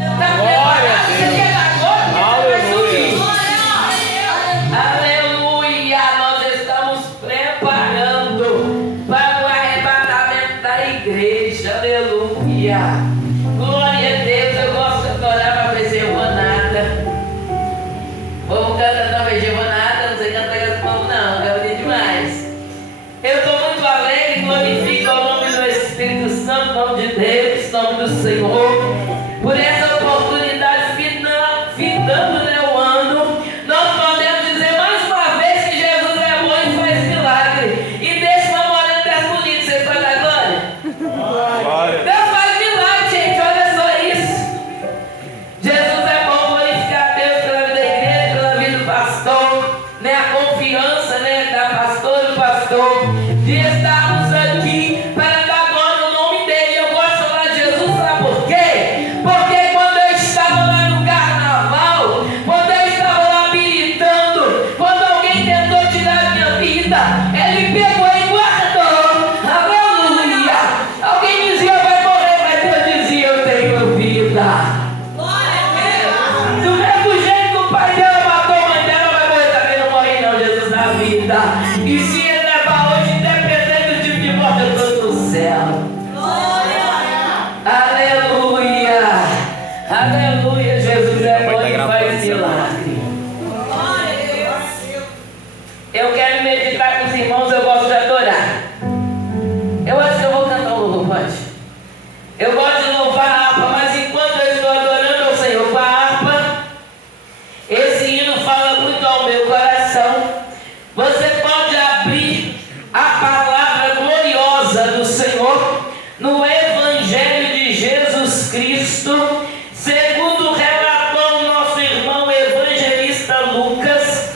Glória a Deus. Aleluia. Nós estamos preparando para o arrebatamento da igreja. Aleluia. Glória a Deus. Eu gosto de adorar para ver Giovanada. Vamos cantar talvez Giovanada. Não sei cantar esse povo não. É bonito demais. Eu estou muito alegre. Glorifico o nome do Espírito Santo, nome de Deus, nome do Senhor, por essa oportunidade fitando, né, o ano. Nós podemos dizer mais uma vez que Jesus é bom e faz milagre. E deixa uma morena das bonitas. Vocês podem dar glória? Deus faz milagre, gente. Olha só isso. Jesus é bom. Glorificar a Deus pela vida da igreja, pela vida do pastor, né, a confiança, né, da pastora e do pastor, de estarmos aqui para dar glória ao nome dele. Eu gosto de falar de Jesus, sabe por quê? Porque quando eu estava lá no carnaval, quando eu estava lá militando, quando alguém tentou tirar a minha vida, ele pegou e guardou. Aleluia! Alguém dizia vai morrer, mas Deus dizia eu tenho vida. Do mesmo jeito que o pai dela matou a mãe dela, vai morrer também, não morre não. Jesus dá vida. E se ele levar hoje, independente do tipo de morte, eu estou no céu. Aleluia. Aleluia. Jesus é bom e faz milagre. Eu quero meditar com os irmãos. Eu gosto de adorar. Eu acho que eu vou cantar um louvor, pode? Eu gosto de louvar a harpa, mas enquanto eu estou adorando ao Senhor com a harpa, esse hino fala muito ao meu coração. Você pode abrir a palavra gloriosa do Senhor no Evangelho de Jesus Cristo, segundo relatou o nosso irmão evangelista Lucas,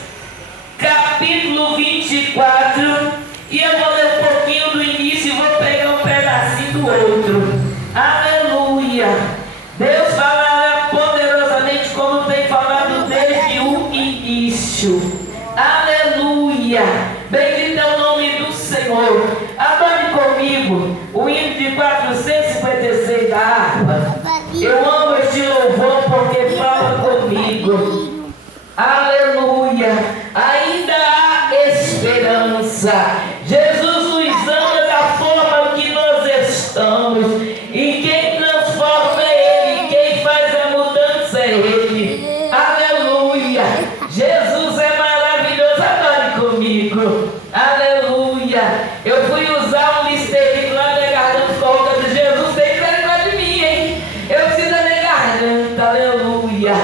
capítulo 24, e eu vou ler um pouquinho do início e vou pegar um pedacinho do outro. Aleluia! Deus falará poderosamente como tem falado desde o início. Aleluia! Bendito é o nome do Senhor. Adore comigo o hino de 456 da harpa. Eu amo este louvor porque fala comigo. Aleluia! Ainda há esperança. Jesus nos ama da forma que nós estamos. E quem transforma é Ele. Quem faz a mudança é Ele. Aleluia! Jesus é maravilhoso. Adore comigo. Aleluia! Eu fui usar um listerino lá na garganta por causa de Jesus. Tem que lembrar de mim, hein? Eu preciso da minha garganta. Aleluia!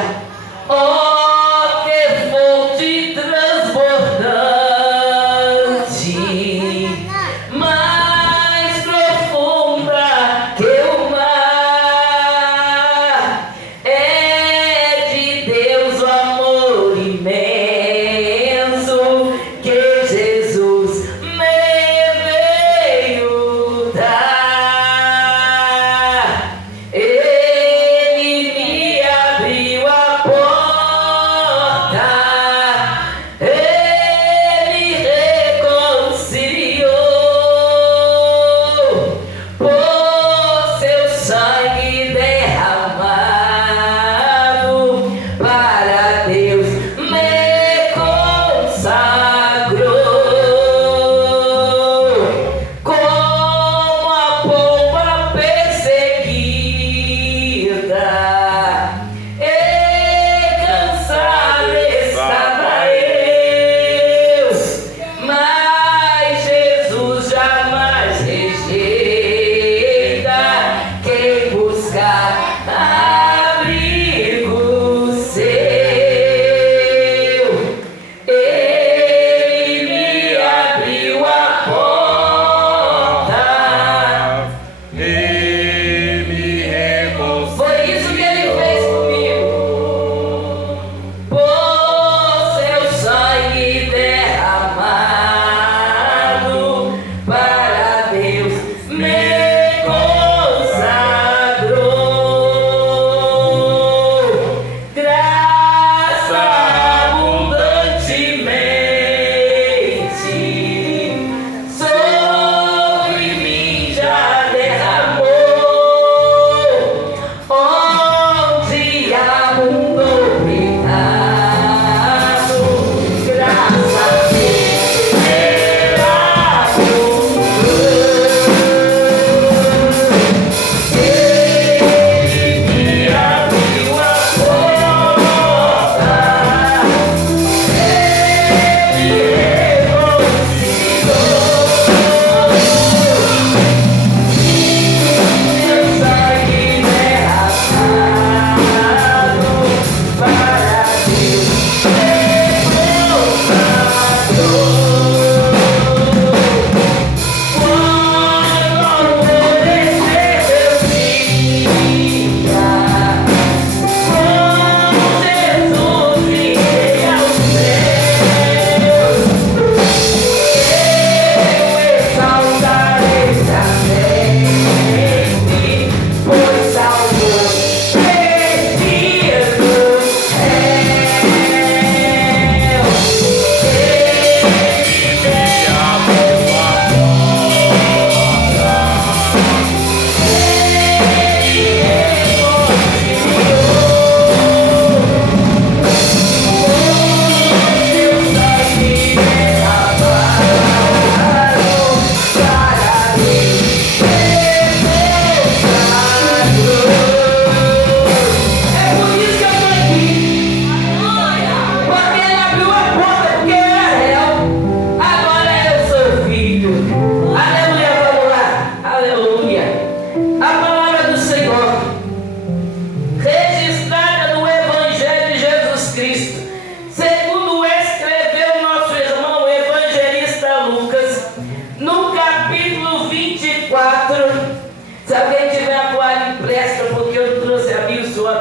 Oh, que fonte transbordante, mais profunda que o mar, é de Deus o amor imenso que Jesus me veio dar. Ele me abriu a porta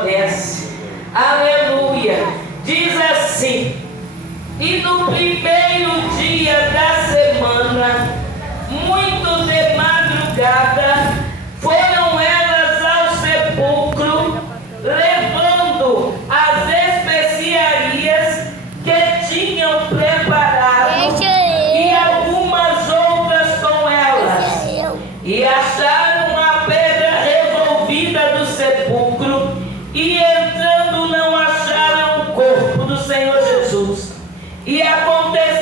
obedece. Aleluia. Diz assim: e no primeiro dia da semana, muito de madrugada, foram elas ao sepulcro, levando as especiarias que tinham preparado e algumas outras com elas. E acharam a pedra revolvida do sepulcro, e entrando não acharam o corpo do Senhor Jesus. E aconteceu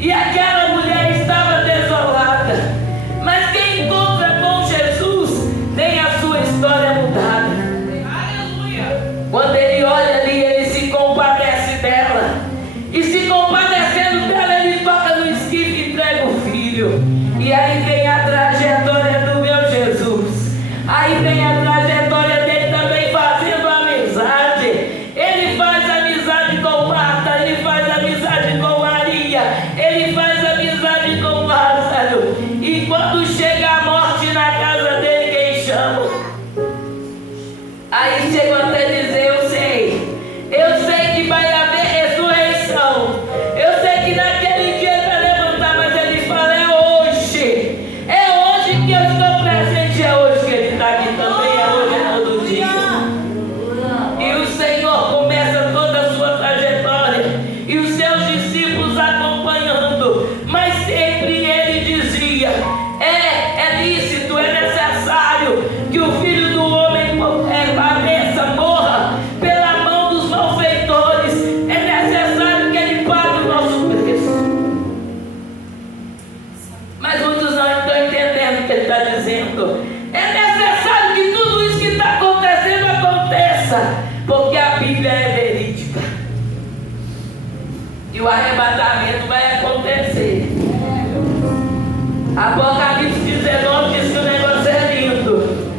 E aquela mulher estava desolada. Mas quem encontra com Jesus tem a sua história mudada. Aleluia! Quando ele olha ali, ele se compadece dela. E se compadecendo dela, ele toca no esquife e entrega o filho. E aí vem a trajetória do meu Jesus. Aí vem a trajetória dele também fazendo amizade. Ele faz amizade com Marta, ele faz amizade com Maria, ele faz amizade com Lázaro. E quando chega a morte na casa dele, quem chama? Aí chegou até dizer: eu sei que vai haver ressurreição. Eu sei que naquele dia ele vai levantar, mas ele fala: é hoje que eu estou presente, é hoje que ele está aqui também, é hoje, é todo dia. E o Senhor começa toda a sua trajetória, e os seus discípulos acompanhando, mas sempre ele dizia: é lícito, é necessário que o Filho do Homem padeça, morra pela mão dos malfeitores, é necessário que ele pague o nosso preço. Mas muitos não estão entendendo o que ele está dizendo. É necessário que tudo isso que está acontecendo aconteça, porque a Bíblia é verídica. E o arrebatamento vai acontecer. Apocalipse 19 diz que o negócio é lindo.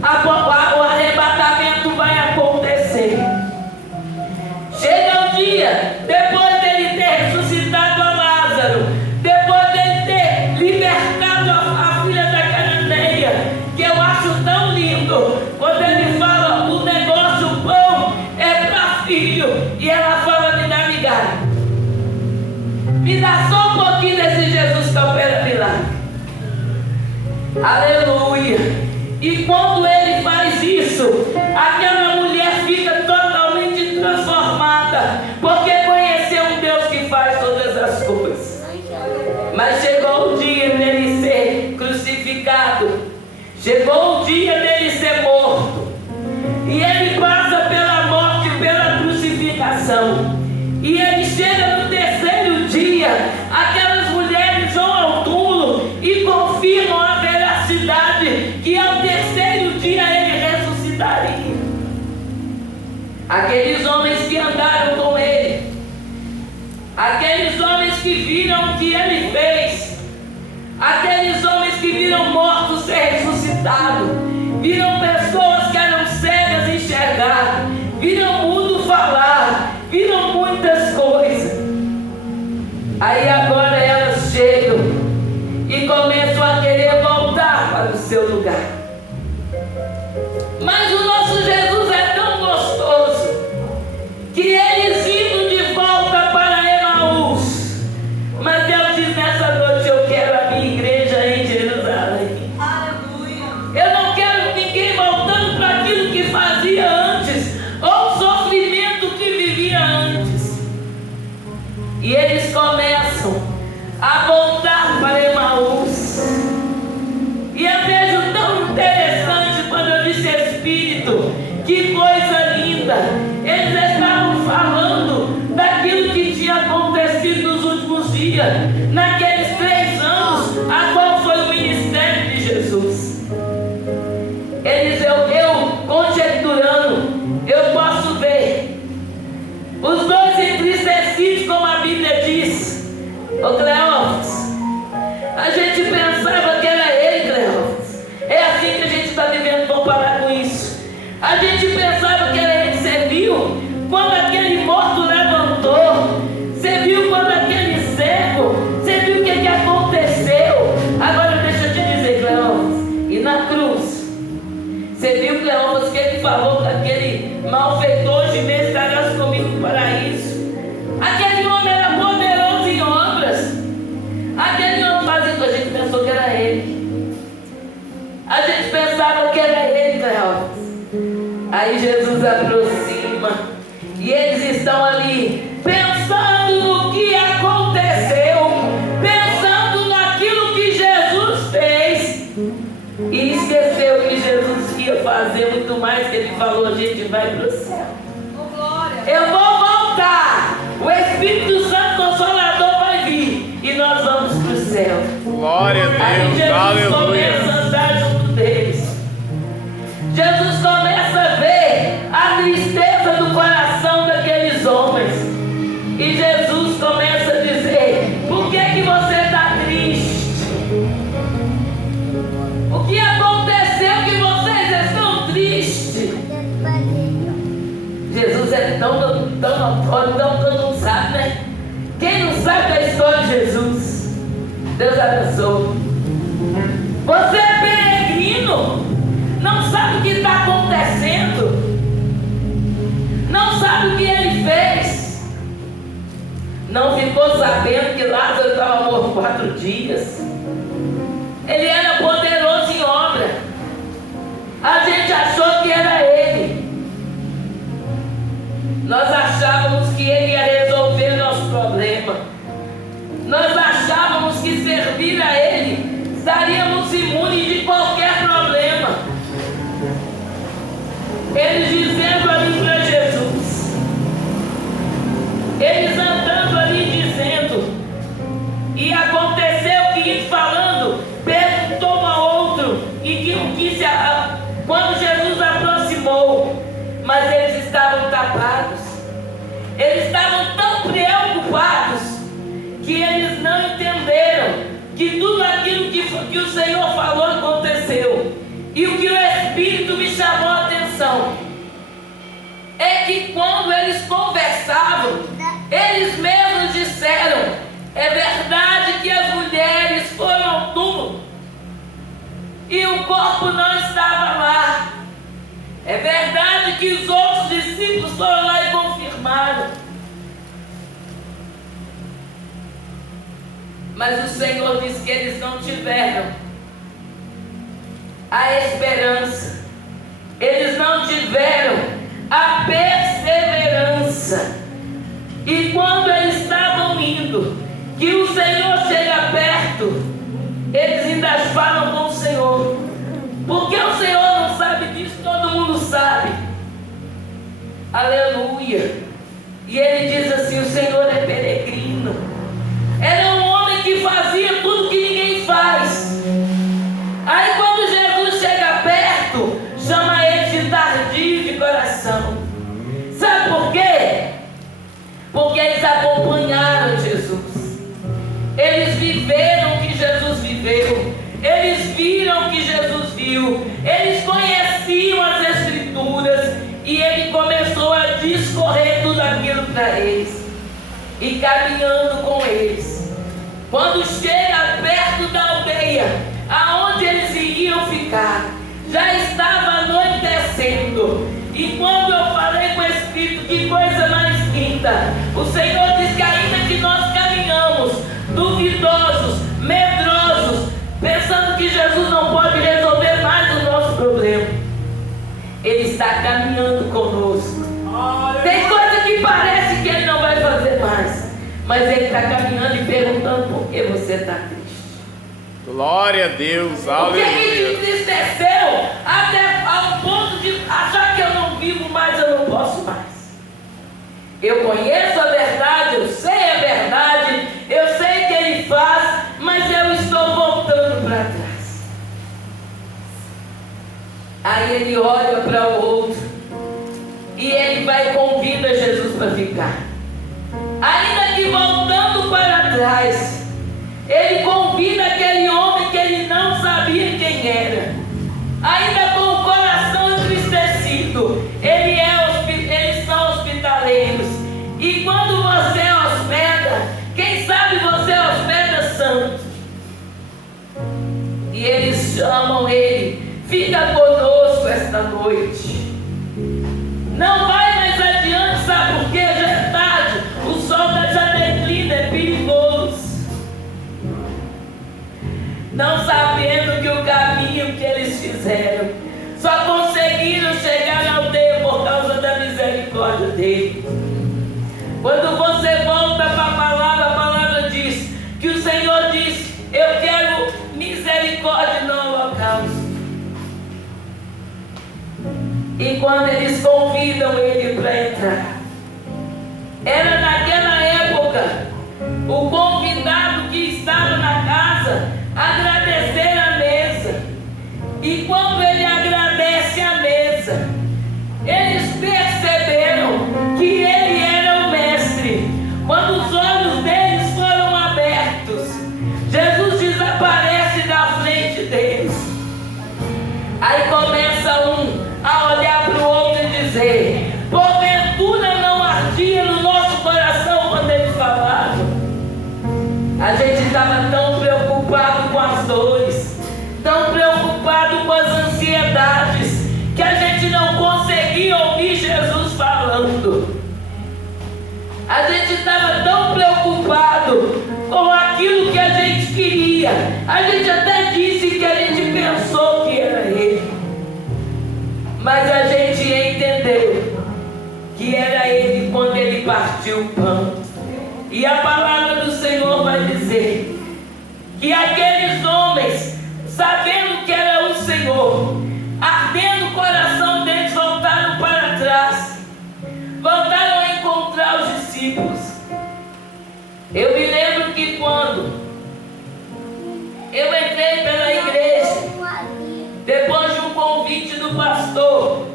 O arrebatamento vai acontecer. Chega um dia, depois dele ter ressuscitado a Lázaro, depois dele ter libertado a filha da Cananeia, que eu acho tão lindo, quando ele fala: o negócio, o pão é para filho, e ela fala: me dá migalha, me dá só um pouquinho desse Jesus que opera milagre. Aleluia! E quando ele faz isso, aquela mulher fica totalmente transformada, porque conheceu um Deus que faz todas as coisas. Mas chegou o dia dele ser crucificado, chegou o dia dele ser morto, e ele passa pela morte e pela crucificação, e ele chega no terceiro dia. Aquelas mulheres vão ao túmulo e confirmam a veracidade que ao terceiro dia ele ressuscitaria. Aqueles homens que andaram com ele, aqueles homens que viram o que ele fez, aqueles homens que viram mortos ser ressuscitados, viram pessoas que eram cegas enxergar, viram mudo falar, viram muitas coisas. Aí agora elas chegam e começam a querer voltar para o seu lugar. Mas o nosso Jesus é tão gostoso que eles indo de volta para Emaús. Mas Deus diz: nessa noite eu quero a minha igreja em Jerusalém. Aleluia! Eu não quero ninguém voltando para aquilo que fazia antes, ou o sofrimento que vivia antes. E eles começam a voltar para Emaús. E eu vejo tão interessante quando eu disse Espírito, que coisa linda. Eles estavam falando daquilo que tinha acontecido nos últimos dias, naqueles 3 anos, a qual foi o ministério de Jesus. Eles, eu conjecturando, eu posso ver os dois entristecidos, como a Bíblia diz. Ô Cleófas, a gente pensava que era ele, Cleófas. É assim que a gente está vivendo, vamos parar com isso. A gente pensava que era ele. Você viu quando aquele morto levantou? Você viu quando aquele cego? Você viu o que aconteceu? Agora deixa eu te dizer, Cleófas, e na cruz, você viu, Cleófas, que ele falou com aquele malfeitor: hoje mesmo estarás comigo no paraíso. Aquele homem era poderoso em obras. Aquele homem fazia isso, a gente pensou que era ele. A gente pensava que era ele, Cleófas. Aí Jesus aproxima e eles estão ali pensando no que aconteceu, pensando naquilo que Jesus fez, e esqueceu que Jesus ia fazer muito mais, que ele falou: a gente vai para o céu. Eu vou voltar, o Espírito Santo Consolador vai vir. tão notório, todo mundo sabe, né? Quem não sabe da história de Jesus? Deus abençoe. Você é peregrino, não sabe o que está acontecendo, não sabe o que ele fez, não ficou sabendo que Lázaro estava morto 4 dias. Ele era poderoso em obra. A gente achou que era ele. Nós achávamos que ele ia resolver o nosso problema. Nós achávamos que servir a ele estaríamos imunes de qualquer problema. Eles dizendo ali para Jesus, eles andando ali dizendo, e aconteceu que indo falando, perguntou um a outro, e que não quis, quando Jesus aproximou, mas eles estavam tapados, eles estavam tão preocupados, que eles não entenderam que tudo aquilo que o Senhor falou aconteceu. E o que o Espírito me chamou a atenção é que quando eles conversavam, eles mesmos disseram: é verdade que as mulheres foram ao túmulo e o corpo não estava lá. É verdade que os outros discípulos foram lá e confirmaram. Mas o Senhor diz que eles não tiveram a esperança, eles não tiveram a perseverança. E quando eles estavam indo, que o Senhor chega perto, eles ainda falam com o Senhor. Porque o Senhor não sabe disso, todo mundo sabe. Aleluia. E ele diz assim: o Senhor é peregrino. Era um homem que fazia tudo que ninguém faz. Aí quando Jesus chega perto, chama ele de tardio de coração. Sabe por quê? Porque eles acompanharam Jesus. Eles viveram o que Jesus viveu. Eles viram o que Jesus viu. Eles conheciam as Escrituras. E ele começou a discorrer tudo aquilo para eles. E caminhando com eles. Quando chega perto da aldeia, aonde eles iriam ficar, já estava anoitecendo. E quando eu falei com o Espírito, que coisa mais linda, o Senhor diz que ainda que nós caminhamos duvidosos, medrosos, pensando que Jesus não pode resolver mais o nosso problema, Ele está caminhando conosco. Tem coisa que parece que Ele não vai fazer mais, mas Ele está caminhando e perguntando: por que você está triste? Glória a Deus, aleluia. O que te entristeceu até ao ponto de achar que eu não vivo mais, eu não posso mais? Eu conheço a verdade, eu sei a verdade, eu sei que Ele faz, mas eu estou voltando para trás. Aí ele olha para o outro e ele vai e convida Jesus para ficar. Ainda que voltando para trás, ele convida aquele homem que ele não sabia quem era, ainda com o coração entristecido. Eles são hospitaleiros. E quando você hospeda, quem sabe você hospeda santo. E eles chamam ele: fica conosco esta noite. Não vai mais adiante, sabe por quê? Já é tarde, o sol já declina, é perigoso. Não sabendo que o caminho que eles fizeram, só conseguiram chegar na aldeia por causa da misericórdia dele. Quando você volta para a palavra diz que o Senhor diz: eu quero misericórdia no holocausto. E quando eles convidam ele para entrar, era naquela época o convidado que estava na casa agradecer a mesa. E quando ele agradece a mesa, eles perceberam que ele era o mestre. Quando os olhos deles foram abertos, Jesus desaparece da frente deles. Aí começa um a olhar para o outro e dizer: A gente estava tão preocupado com aquilo que a gente queria. A gente até disse que a gente pensou que era ele. Mas a gente entendeu que era ele quando ele partiu o pão. E a palavra do Senhor vai dizer que aqueles homens, sabendo que era o Senhor, ardendo o coração deles, voltaram para trás, voltaram a encontrar os discípulos. Eu me lembro que quando eu entrei pela igreja, depois de um convite do pastor,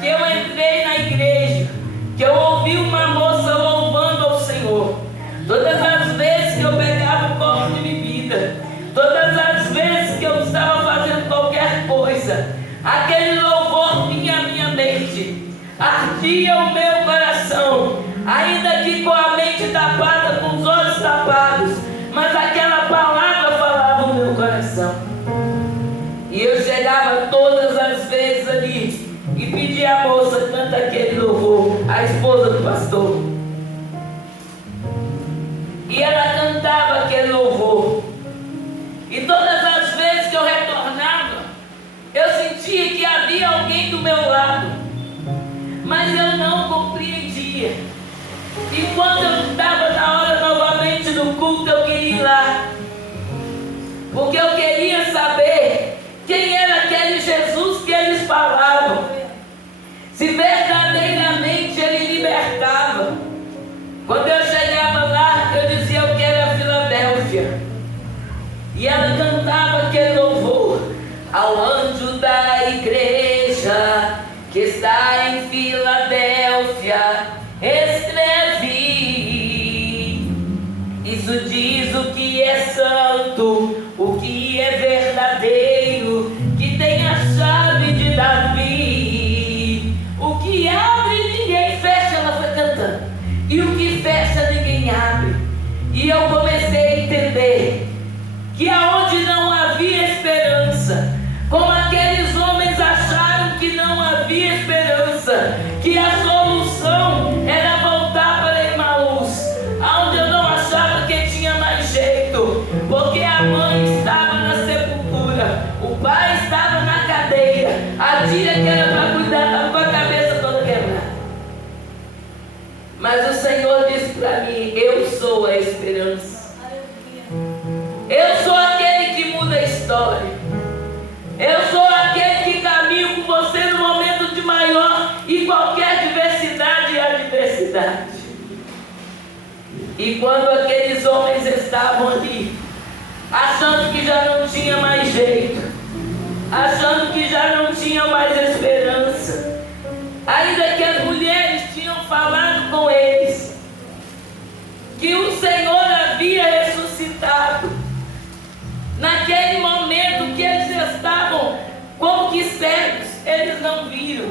que eu entrei na igreja, que eu ouvi uma moça louvando ao Senhor. Todas as vezes que eu pegava um copo de bebida, todas as vezes que eu estava fazendo qualquer coisa, aquele louvor vinha à minha mente, ardia o meu coração, ainda que com a mente tapada, com os olhos tapados, mas aquela palavra falava no meu coração. E eu chegava todas as vezes ali e pedia à moça, canta aquele louvor, a esposa do pastor. E ela cantava aquele louvor. E todas as vezes que eu retornava, eu sentia que havia alguém do meu lado, mas eu não compreendia. E quando eu estava na hora novamente do culto, eu queria ir lá, porque eu queria saber quem era aquele Jesus que eles falavam, se verdadeiramente ele libertava. Quando eu chegava lá, eu dizia: eu quero a Filadélfia. E ela cantava aquele louvor: ao anjo da igreja que está em Filadélfia, escrevi: isso diz o que é santo, o que é verdadeiro, que tem a chave de Davi. O que abre ninguém fecha, ela foi cantando. E o que fecha ninguém abre. E eu comecei a entender que aonde não havia esperança, como aqueles homens acharam que não havia esperança, que a solução era voltar para Emaús, aonde eu não achava que tinha mais jeito, porque a mãe estava na sepultura, o pai estava na cadeia, a tia que era para cuidar estava com a cabeça toda quebrada. Mas o Senhor disse para mim: eu sou a esperança. Eu sou aquele que muda a história. Eu sou aquele que caminha com você no momento de maior e qualquer diversidade e adversidade. E quando aqueles homens estavam ali, achando que já não tinha mais jeito, achando que já não tinha mais esperança, ainda que as mulheres tinham falado com eles que o Senhor havia ressuscitado, naquele momento que eles estavam como que cegos, eles não viram.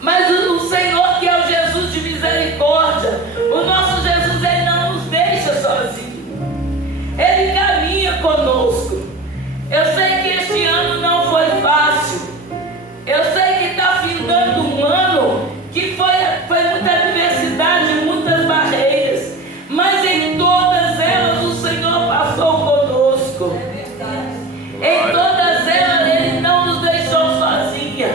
Mas o Senhor, que é o Jesus de misericórdia, o nosso Jesus, ele não nos deixa sozinhos, ele caminha conosco. Eu sei que este ano não foi fácil, eu sei que está findando um ano que foi muita adversidade, muitas barreiras, mas em todas elas o Senhor passou conosco. Em todas elas ele não nos deixou sozinha.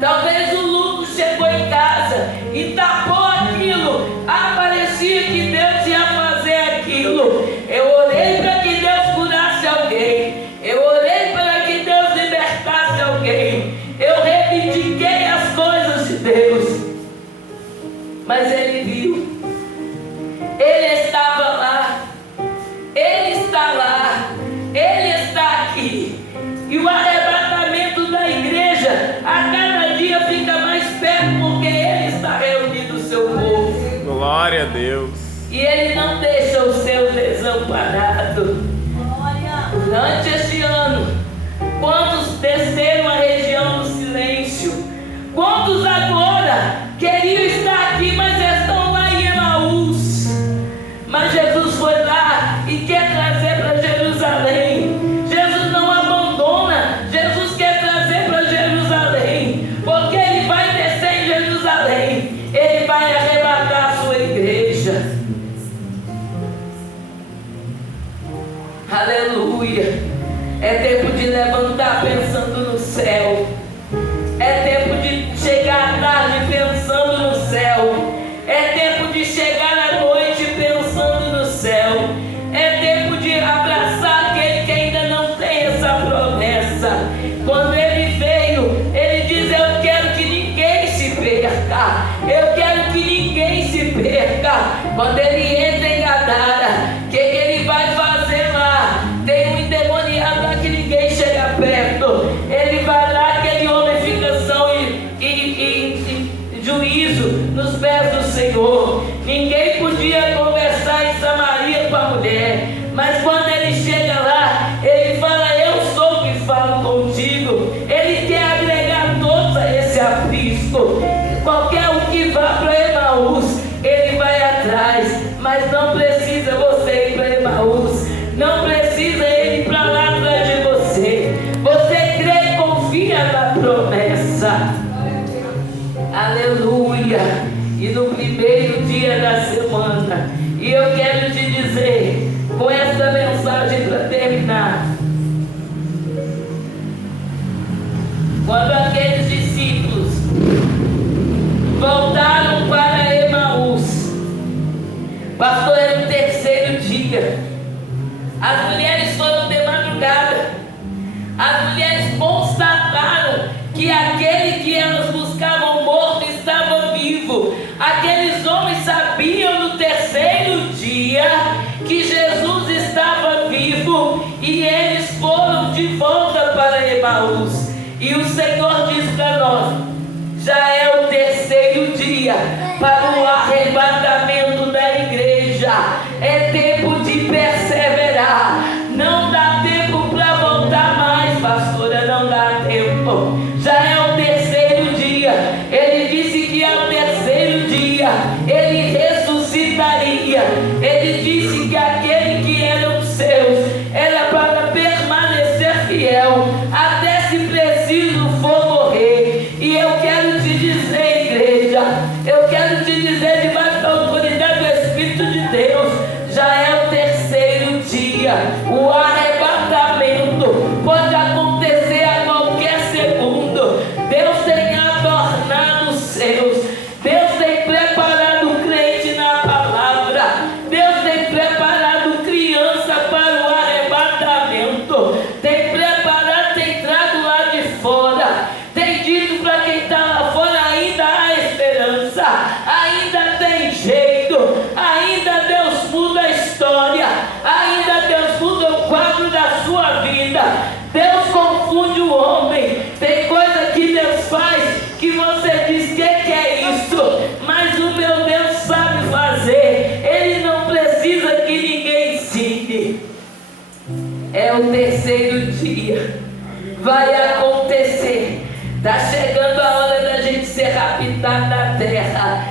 Talvez o lucro chegou em casa e tapou aquilo, aparecia que Deus ia fazer aquilo. Eu orei para que Deus curasse alguém, eu orei para que Deus libertasse alguém, eu reivindiquei as coisas de Deus, mas ele viu, ele estava lá, ele está lá, ele está aqui. E o arrebatamento da igreja a cada dia fica mais perto, porque ele está reunindo o seu povo. Glória a Deus. E ele não deixa os seus desamparados. Durante este ano, quantos desceram a região do silêncio? Quantos agora queriam estar aqui, mas estão lá em Emaús? Mas Jesus foi lá e quer trazer para Jerusalém. Jesus não abandona, Jesus quer trazer para Jerusalém, porque ele vai descer em Jerusalém, ele vai arrebatar quando ele entra em Gadara, o que ele vai fazer lá? Tem um endemoniado lá que ninguém chega perto. Ele vai lá, aquele homem fica são e juízo nos pés do Senhor. Ninguém podia conversar em Samaria com a mulher, mas quando ele chega lá, ele fala: eu sou que falo contigo. Ele quer agregar todos a esse aprisco. Qualquer um que vá para Emaús, ele vai atrás, mas não precisa você ir para Emaús, não precisa ele ir para lá atrás de você. Você crê e confia na promessa. Aleluia. E no primeiro dia da semana, e eu quero te dizer, com essa mensagem para terminar, quando aqueles discípulos voltaram para Emaús, pastor, era o terceiro dia, as mulheres foram de madrugada, as mulheres constataram que aquele que elas buscavam morto estava vivo. Aqueles homens sabiam no terceiro dia que Jesus estava vivo, e eles foram de volta para Emaús. E o Senhor diz para nós: já é o terceiro dia para o arrebatamento da igreja. É tempo de perseverar. Não dá tempo para voltar mais, pastora, não dá tempo. Já é o terceiro dia. Ele disse que ao terceiro dia ele ressuscitaria. Ele disse que aquele que eram seus era para permanecer fiel até, se preciso for, morrer. E eu quero te dizer, igreja, eu quero te dizer debaixo da autoridade do Espírito de Deus, já é o terceiro dia. O arrebatamento pode acontecer a qualquer segundo. Deus tem adornado os seus. Deus tem preparado o crente na palavra. Deus tem preparado criança para o arrebatamento. Tem preparado, tem trago lá de fora. Tem dito para quem está lá fora: ainda há esperança, ainda tem jeito, ainda Deus muda a história, ainda Deus muda o quadro da sua vida. Deus confunde o homem. Tem coisa que Deus faz que você diz: que é isso? Mas o meu Deus sabe fazer. Ele não precisa que ninguém ensine. É o terceiro dia. Vai acontecer. Está chegando a hora da gente ser raptado da terra.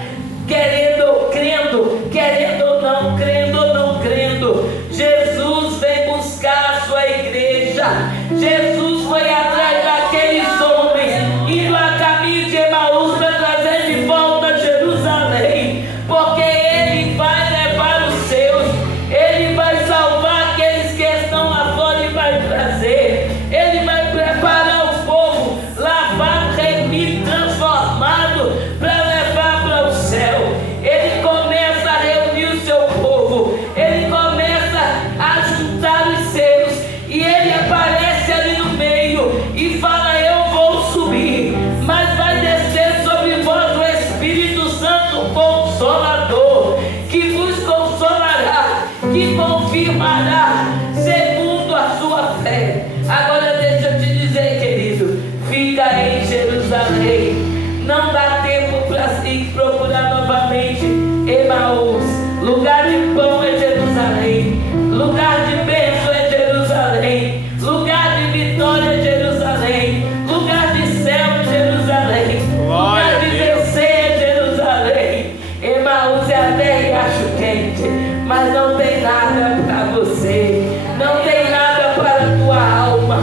Querendo ou crendo, querendo ou não, crendo ou não crendo, Jesus vem buscar a sua igreja. Jesus foi atrás daqueles homens, indo a caminho de Emaús para trazer de volta a Jerusalém, porque Ele vai levar os seus, Ele vai salvar aqueles que estão lá fora e vai trazer. Ele vai preparar o povo, lavado, remido, transformado, para levar para o céu. Ele começa a reunir o seu povo, ele começa a juntar os seus, e ele aparece ali no meio e fala: eu vou subir, mas vai descer sobre vós o Espírito Santo Consolador, que vos consolará, que confirmará segundo a sua fé. Agora deixa eu te dizer, querido, fica em Jerusalém. Não dá tempo para se procurar novamente Emaús. Lugar de pão é Jerusalém, lugar de bênção é Jerusalém, lugar de vitória é Jerusalém, lugar de céu é Jerusalém, lugar de vencer é Jerusalém. Emaús é até riacho quente, mas não tem nada para você, não tem nada para a tua alma.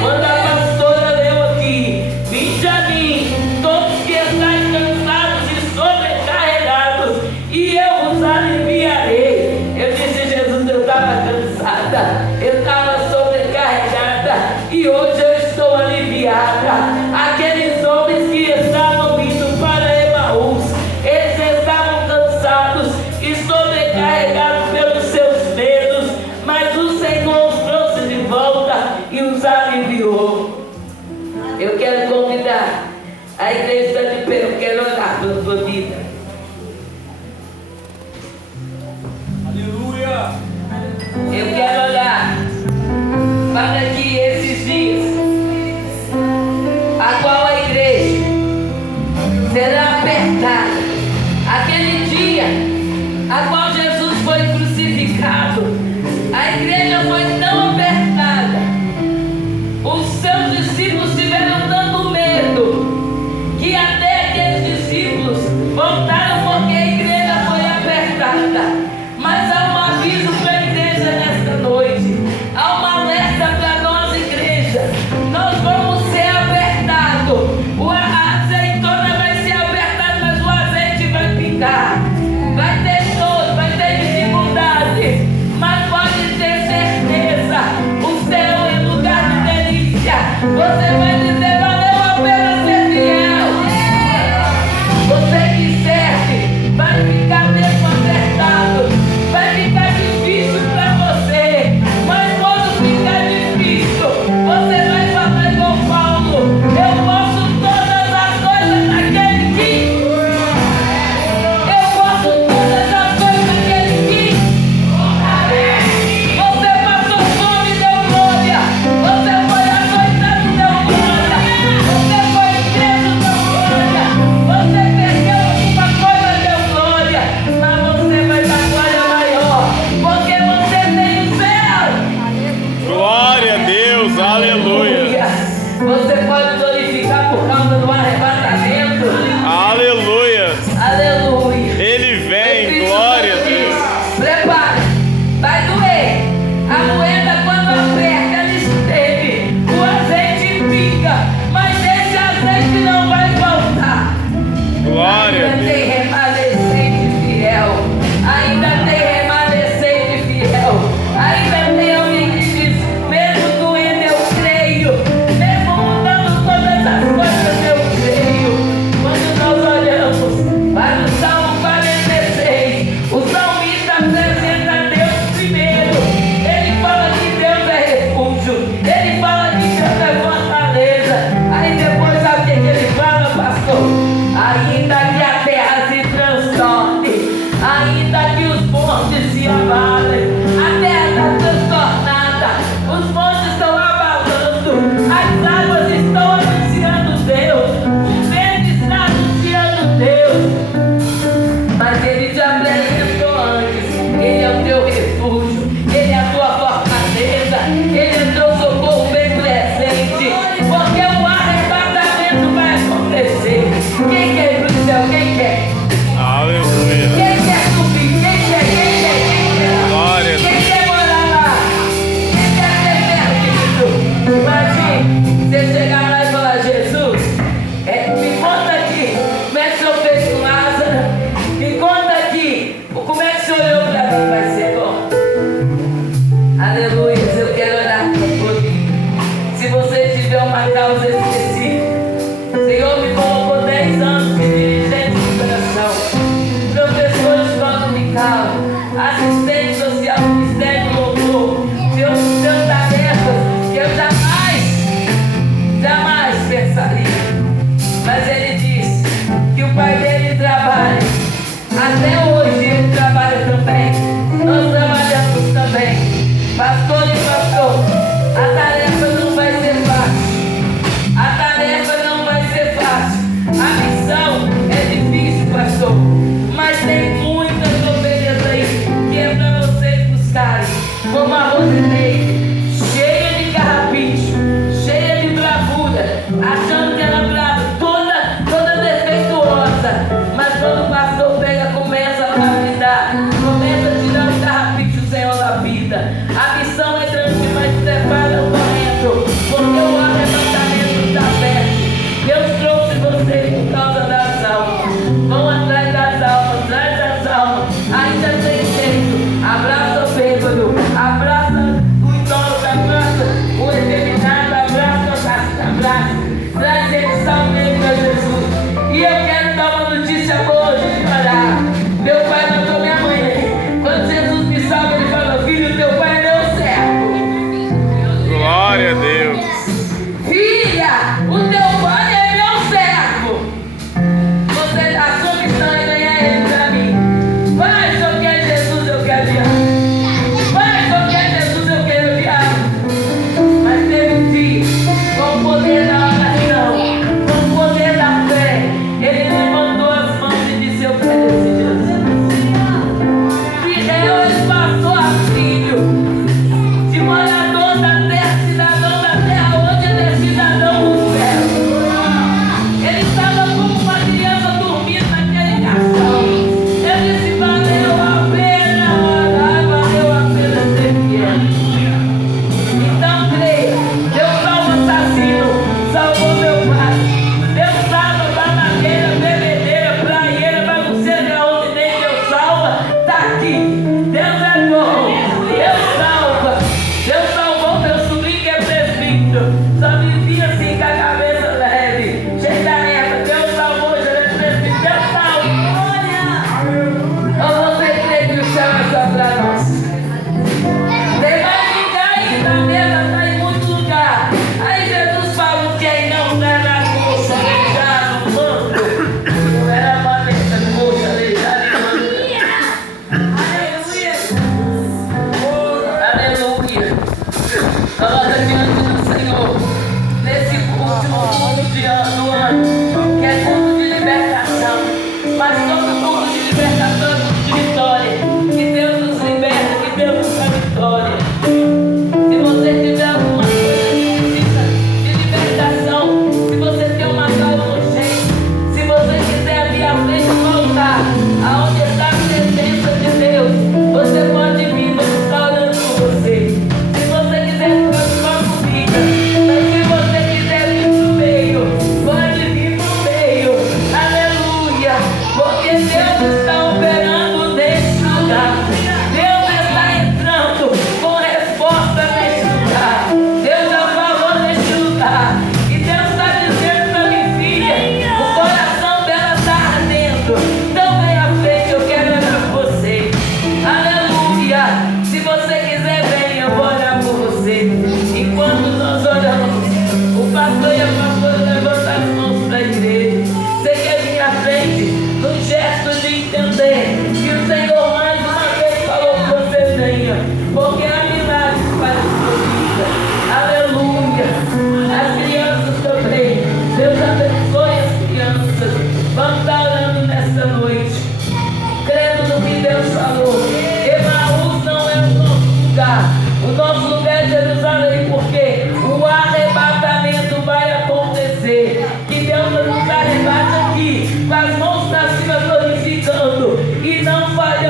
Quando a pastora leu aqui: vinde a mim, todos que estáis Eu quero olhar para que esses dias, a qual a igreja será apertada. Aquele dia a qual Jesus foi crucificado, a igreja foi tão apertada, os seus discípulos tiveram tanto medo, que até aqueles discípulos voltaram porque a igreja foi apertada. Mas há um aviso para a igreja nesta noite, há uma alerta para nós, igreja. Nós vamos ser apertados. A azeitona vai ser apertada, mas o azeite vai pingar. Vai ter choro, vai ter dificuldade, mas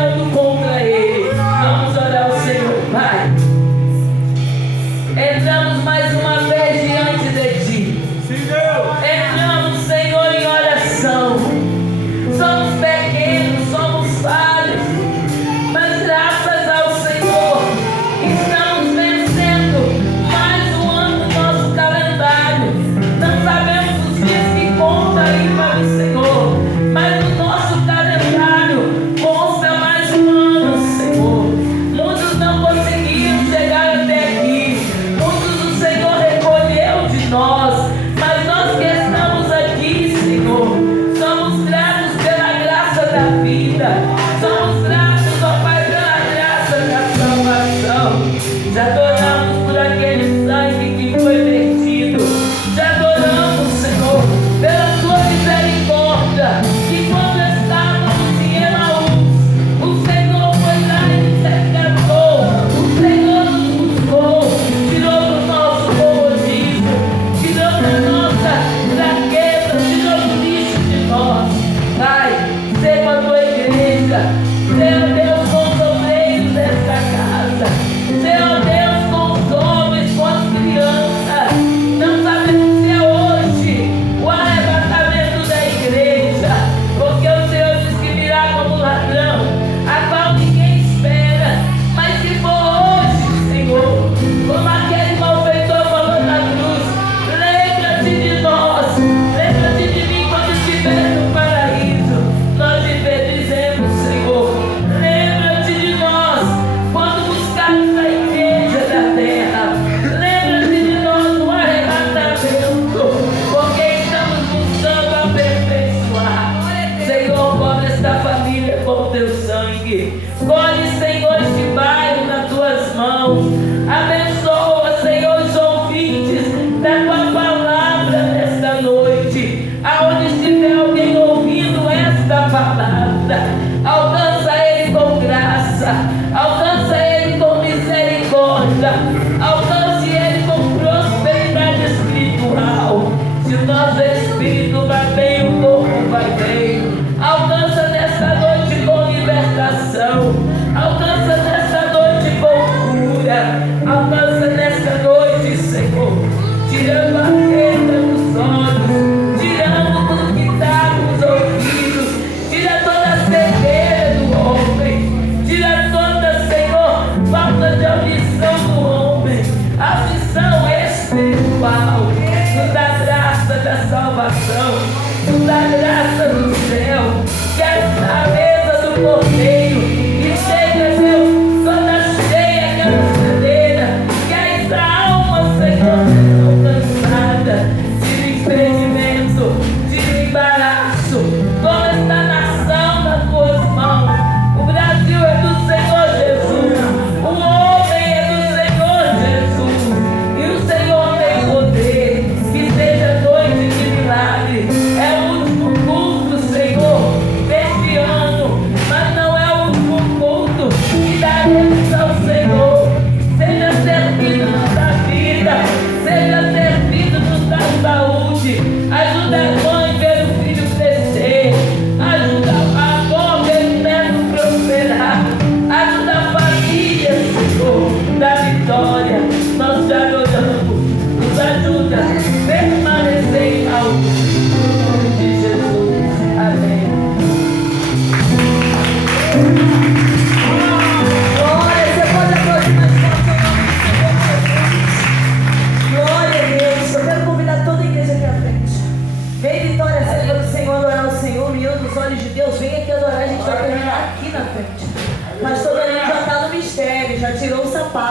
guerreando contra ele. Vamos orar ao Senhor, Pai. Entramos mais uma vez diante de Ti. Entramos, Senhor, em oração. Somos pequenos, somos falhos, mas graças ao Senhor estamos vencendo mais um ano do nosso calendário. Não sabemos os dias que conta aí para o Senhor, mas no nosso calendário consta mais um ano, Senhor. Muitos não conseguiram chegar até aqui, muitos o Senhor recolheu de nós, mas nós que estamos aqui, Senhor, somos gratos pela graça da vida, somos gratos, ó Pai, pela graça da salvação. Te adoramos por aquele sangue que foi vertido, te adoramos, Senhor, pela tua misericórdia, que quando estávamos em Emaús, o Senhor foi lá e nos resgatou, o Senhor nos buscou, tirou do nosso comodismo, tirou da nossa fraqueza, tirou do lixo de nós. Pai, seja com a tua igreja, seja Deus com os obreiros desta casa, seja Deus com os homens, com as crianças. Não sabemos se é hoje o arrebatamento da igreja, porque o Senhor diz que virá como ladrão, a qual ninguém espera. Mas se for hoje, Senhor, como aquele malfeitor falou na cruz, lembra-te de nós, lembra-te de mim quando estiver no paraíso. Nós te bendizemos, Senhor. Lembra-te de nós quando buscarmos a igreja da terra. Lembra-te de nós no arrebatamento, porque estamos buscando aperfeiçoar. Senhor, cobre esta família com teu sangue. Colhe, Senhor, este bairro nas tuas mãos. Abençoa, Senhor, os ouvintes da tua palavra nesta noite. Aonde estiver alguém ouvindo esta palavra, alcança ele com graça, alcança ele com misericórdia, alcance ele com prosperidade espiritual. Se o nosso espírito vai bem, o corpo vai bem. Alcança nesta noite com libertação, alcança nesta noite com cura, alcança nesta noite, Senhor, tirando a perda dos olhos, tirando tudo que está nos ouvidos, tira toda a cegueira do homem, tira toda, Senhor, falta de audição do homem, audição espiritual. Nos dá graça da salvação, nos dá graça do céu, que esta mesa do Cordeiro esteja, Deus, toda cheia aquela cadeira, que esta alma, Senhor, seja alcançada. Tira impedimento, tira embaraço, toma esta nação nas tuas mãos. O Brasil é do Senhor Jesus, o homem é do Senhor Jesus, e o Senhor tem poder. Que seja noite de milagre. É o último culto, Senhor, deste ano, mas não é o último culto que daremos ao Senhor. Seja servido-nos da vida, seja servido-nos da saúde. Ajuda a mãe a ver o filho crescer, ajuda a avó a ver o neto prosperar, ajuda a família, Senhor, da vitória. Nós te adoramos, nos ajuda a permanecer em alto, no nome de Jesus. Amém. Glória, você pode aplaudir mais forte o nome do Senhor. Glória a Deus. Eu quero convidar toda a igreja aqui à frente. Vem, Vitória, serva do Senhor, adorar o Senhor, menino dos olhos de Deus. Vem aqui adorar, a gente vai terminar aqui na frente.